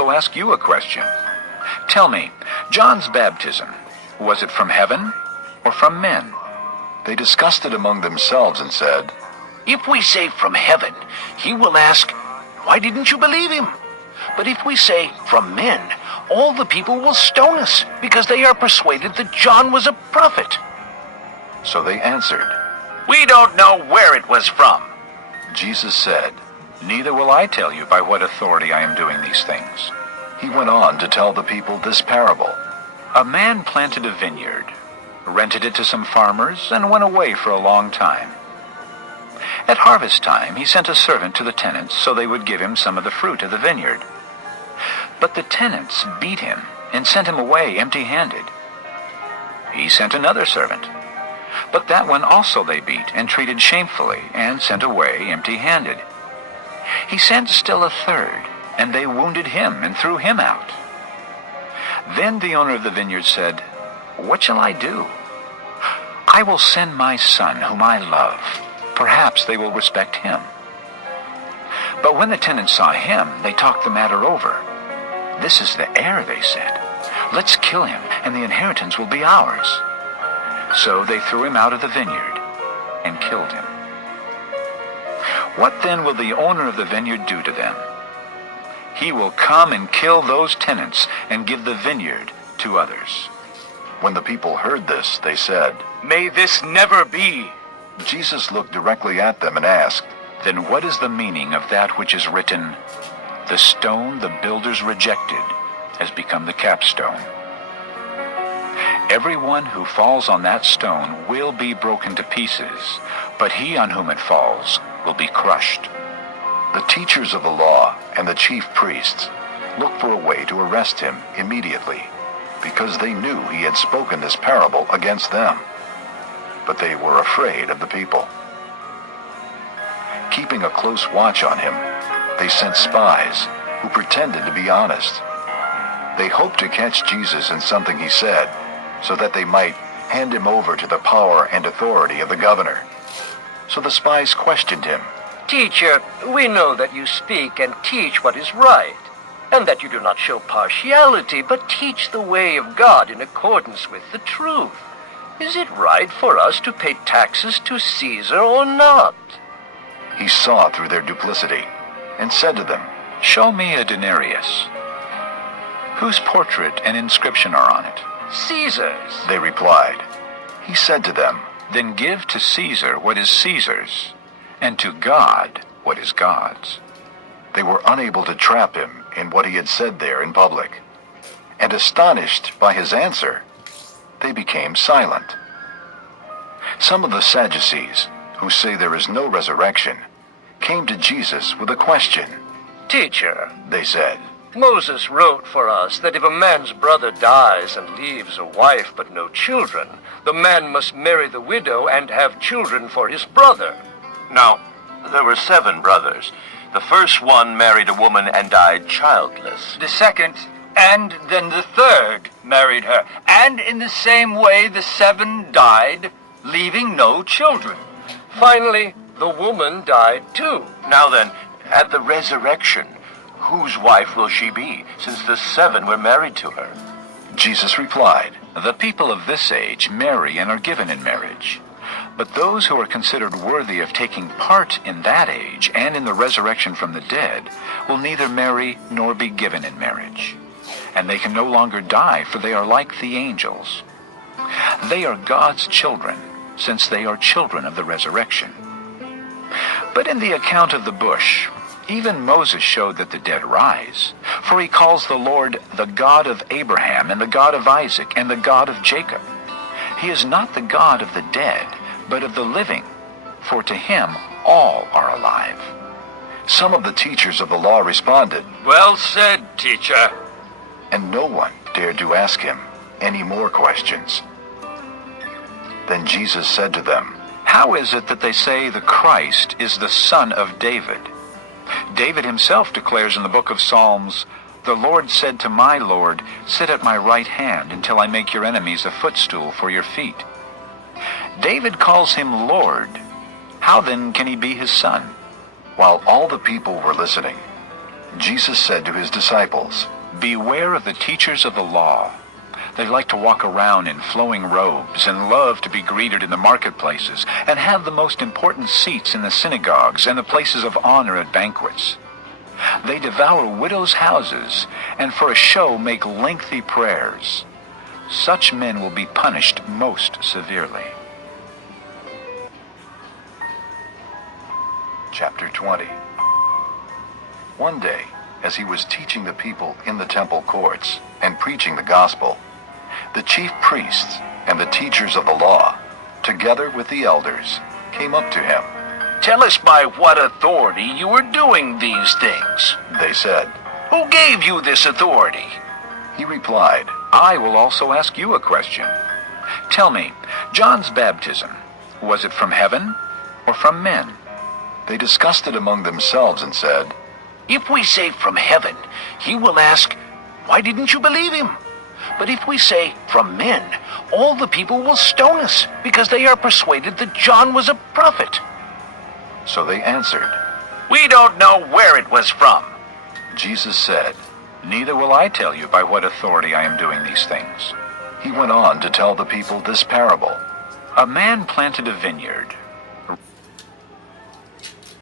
also ask you a question. Tell me, John's baptism, was it from heaven or from men?" They discussed it among themselves and said, "If we say from heaven, he will ask, 'Why didn't you believe him?' But if we say from men, all the people will stone us, because they are persuaded that John was a prophet." So they answered. "We don't know where it was from." Jesus said, "Neither will I tell you by what authority I am doing these things." He went on to tell the people this parable. A man planted a vineyard, rented it to some farmers, and went away for a long time. At harvest time, he sent a servant to the tenants so they would give him some of the fruit of the vineyard. But the tenants beat him and sent him away empty-handed. He sent another servant, but that one also they beat and treated shamefully and sent away empty-handed. He sent still a third, and they wounded him and threw him out. Then the owner of the vineyard said, "What shall I do? I will send my son, whom I love. Perhaps they will respect him." But when the tenants saw him, they talked the matter over. "This is the heir," they said. "Let's kill him, and the inheritance will be ours." So they threw him out of the vineyard and killed him. What then will the owner of the vineyard do to them? He will come and kill those tenants and give the vineyard to others. When the people heard this, they said, "May this never be." Jesus looked directly at them and asked, "Then what is the meaning of that which is written, 'The stone the builders rejected has become the capstone'? Everyone who falls on that stone will be broken to pieces, but he on whom it falls will be crushed." The teachers of the law and the chief priests looked for a way to arrest him immediately, because they knew he had spoken this parable against them. But they were afraid of the people. Keeping a close watch on him, they sent spies who pretended to be honest. They hoped to catch Jesus in something he said, so that they might hand him over to the power and authority of the governor. So the spies questioned him. "Teacher, we know that you speak and teach what is right, and that you do not show partiality, but teach the way of God in accordance with the truth. Is it right for us to pay taxes to Caesar or not?" He saw through their duplicity and said to them, "Show me a denarius. Whose portrait and inscription are on it?" "Caesar's." They replied. He said to them, "Then give to Caesar what is Caesar's, and to God what is God's." They were unable to trap him in what he had said there in public, and astonished by his answer, they became silent. Some of the Sadducees, who say there is no resurrection, came to Jesus with a question. "Teacher," they said, "Moses wrote for us that if a man's brother dies and leaves a wife but no children, the man must marry the widow and have children for his brother." Now, there were 7 brothers. The first one married a woman and died childless. The second, and then the third, married her, and in the same way the 7 died, leaving no children. Finally, the woman died too. Now then, at the resurrection, whose wife will she be, since the 7 were married to her? Jesus replied, "The people of this age marry and are given in marriage. But those who are considered worthy of taking part in that age and in the resurrection from the dead will neither marry nor be given in marriage. And they can no longer die, for they are like the angels. They are God's children, since they are children of the resurrection. But in the account of the bush, even Moses showed that the dead rise, for he calls the Lord the God of Abraham and the God of Isaac and the God of Jacob. He is not the God of the dead, but of the living, for to him all are alive." Some of the teachers of the law responded, "Well said, teacher." and no one dared to ask him any more questions. Then Jesus said to them, "How is it that they say the Christ is the son of David? David himself declares in the book of Psalms, 'The Lord said to my Lord, sit at my right hand until I make your enemies a footstool for your feet.' David calls him Lord. How then can he be his son?" While all the people were listening, Jesus said to his disciples, Beware of the teachers of the law. They like to walk around in flowing robes and love to be greeted in the marketplaces and have the most important seats in the synagogues and the places of honor at banquets. They devour widows' houses and for a show make lengthy prayers. Such men will be punished most severely. Chapter 20. One day, as he was teaching the people in the temple courts and preaching the gospel, the chief priests and the teachers of the law, together with the elders, came up to him. Tell us by what authority you are doing these things. They said. Who gave you this authority? He replied, I will also ask you a question. Tell me, John's baptism, was it from heaven or from men? They discussed it among themselves and said, If we say from heaven, he will ask, why didn't you believe him? But if we say from men, all the people will stone us because they are persuaded that John was a prophet. So they answered. We don't know where it was from. Jesus said, Neither will I tell you by what authority I am doing these things. He went on to tell the people this parable. A man planted a vineyard,